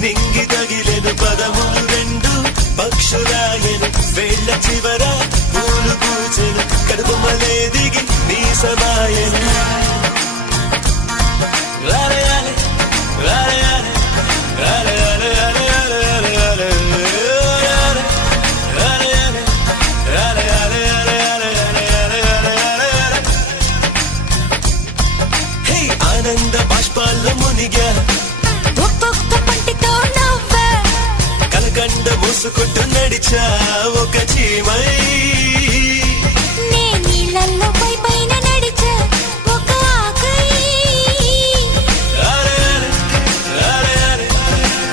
నింగి తగిలెను పదములు రెండు పక్షురాయను వేళ్ల చివర పూలు పూచెను కడుపుమలే దిగి నీ సమాయను ఆనంద బాష్పాల్లో మునిగా ఒక్కొక్క పంటితో నవ్వా కలకండ మూసుకుంటూ నడిచా ఒక చీమై